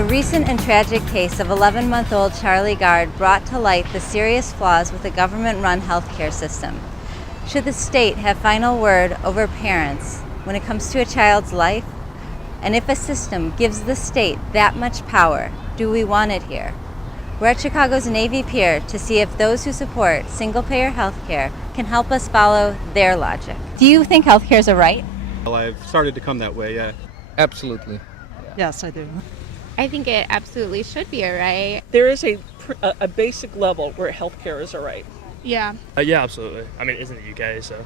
The recent and tragic case of 11-month-old Charlie Gard brought to light the serious flaws with the government-run healthcare system. Should the state have final word over parents when it comes to a child's life? And if a system gives the state that much power, do we want it here? We're at Chicago's Navy Pier to see if those who support single-payer healthcare can help us follow their logic. Do you think healthcare is a right? Well, I've started to come that way, yeah. Absolutely. Yes, I do. I think it absolutely should be a right. There is a basic level where healthcare is a right. Yeah. Yeah, absolutely. I mean, it is in the UK, so.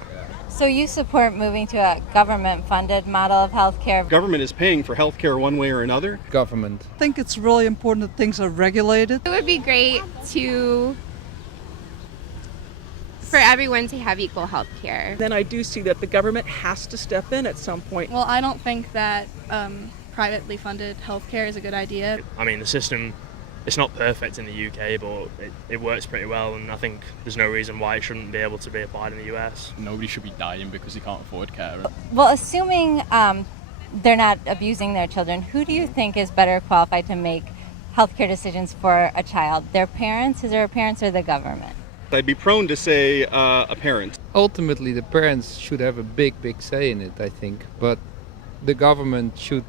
So you support moving to a government-funded model of healthcare? Government is paying for healthcare one way or another. Government. I think it's really important that things are regulated. It would be great for everyone to have equal health care. Then I do see that the government has to step in at some point. Well, I don't think that privately funded healthcare is a good idea. I mean, the system, it's not perfect in the UK, but it works pretty well, and I think there's no reason why it shouldn't be able to be applied in the US. Nobody should be dying because they can't afford care. Well, assuming they're not abusing their children, who do you think is better qualified to make healthcare decisions for a child? Their parents, is their parents, or the government? I'd be prone to say a parent. Ultimately, the parents should have a big say in it, I think. But the government should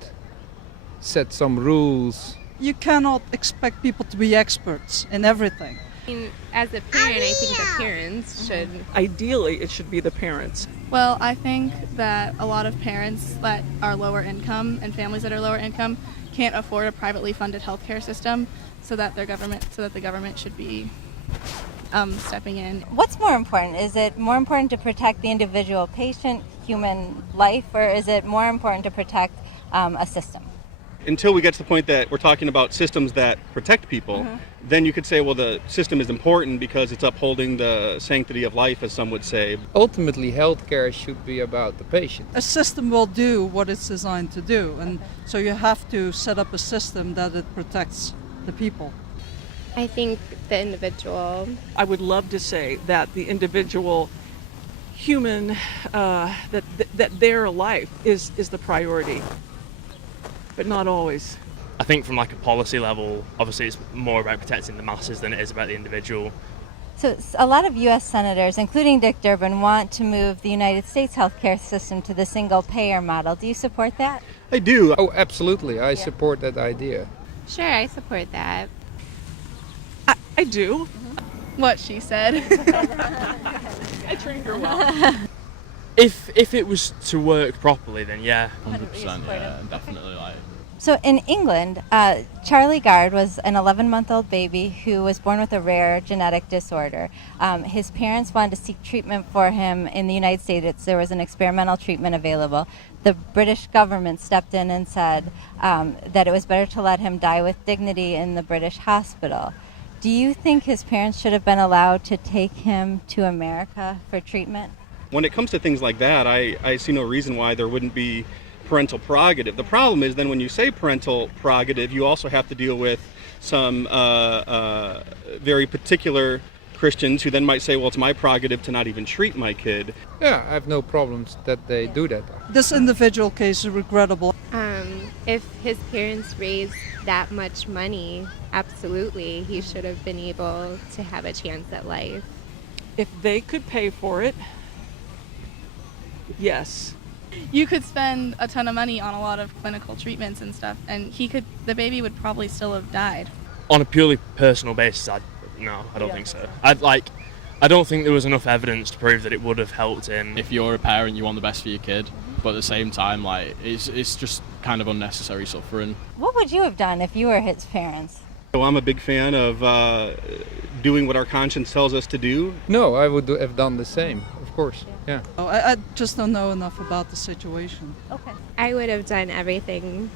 set some rules. You cannot expect people to be experts in everything. I mean, as a parent, I think the parents should. Ideally, it should be the parents. Well, I think that a lot of parents that are lower income and families that are lower income can't afford a privately funded healthcare system, so that the government should be stepping in. What's more important? Is it more important to protect the individual patient, human life, or is it more important to protect a system? Until we get to the point that we're talking about systems that protect people, then you could say, well, the system is important because it's upholding the sanctity of life, as some would say. Ultimately, healthcare should be about the patient. A system will do what it's designed to do, and so you have to set up a system that it protects the people. I think the individual. I would love to say that the individual human, that their life is the priority, but not always. I think from like a policy level, obviously it's more about protecting the masses than it is about the individual. So a lot of U.S. senators, including Dick Durbin, want to move the United States healthcare system to the single-payer model. Do you support that? I do. Oh, absolutely. I support that idea. Sure, I support that. I do. What she said. I trained her well. If it was to work properly, then yeah. 100%, yeah, definitely. So in England, Charlie Gard was an 11-month-old baby who was born with a rare genetic disorder. His parents wanted to seek treatment for him in the United States. There was an experimental treatment available. The British government stepped in and said that it was better to let him die with dignity in the British hospital. Do you think his parents should have been allowed to take him to America for treatment? When it comes to things like that, I see no reason why there wouldn't be parental prerogative. The problem is then when you say parental prerogative, you also have to deal with some very particular Christians who then might say, well, it's my prerogative to not even treat my kid. Yeah, I have no problems that they do that. This individual case is regrettable. If his parents raised that much money, absolutely, he should have been able to have a chance at life. If they could pay for it, yes. You could spend a ton of money on a lot of clinical treatments and stuff, and the baby would probably still have died. On a purely personal basis, I don't think so. I don't think there was enough evidence to prove that it would have helped in. If you're a parent, you want the best for your kid, but at the same time, it's just kind of unnecessary suffering. What would you have done if you were his parents? So I'm a big fan of doing what our conscience tells us to do. No, I would have done the same, of course. Yeah. Oh, I just don't know enough about the situation. Okay. I would have done everything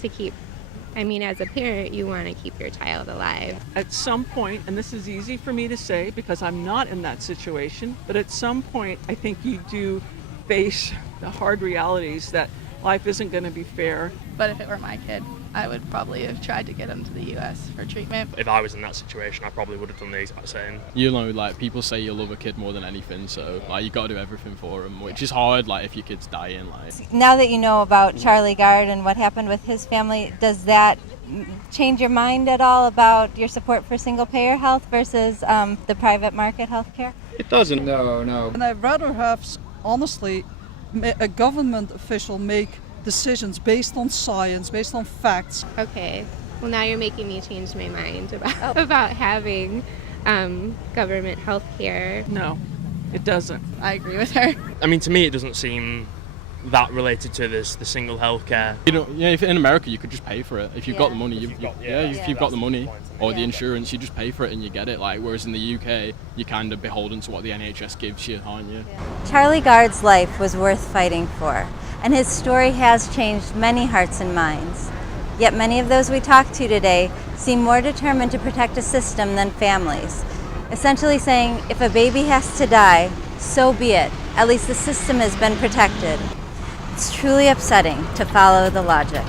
to keep. As a parent, you want to keep your child alive. At some point, and this is easy for me to say because I'm not in that situation, but at some point I think you do face the hard realities that life isn't going to be fair. But if it were my kid, I would probably have tried to get him to the U.S. for treatment. If I was in that situation, I probably would have done the exact same. You know, like people say you love a kid more than anything, so like you got to do everything for them, which is hard. Like if your kid's dying, like. Now that you know about Charlie Gard and what happened with his family, does that change your mind at all about your support for single-payer health versus the private market healthcare? It doesn't. No. And I'd rather have, honestly, a government official make decisions based on science, based on facts. Okay. Well, now you're making me change my mind about having government health care. No, it doesn't. I agree with her. I mean, to me, it doesn't seem that related to this, the single healthcare. You know, yeah. If in America, you could just pay for it. If you've got the money, If if that's you've got the money the point. or the insurance, you just pay for it and you get it. Like whereas in the UK, you're kind of beholden to what the NHS gives you, aren't you? Charlie Gard's life was worth fighting for, and his story has changed many hearts and minds. Yet many of those we talked to today seem more determined to protect a system than families, essentially saying if a baby has to die, so be it. At least the system has been protected. It's truly upsetting to follow the logic.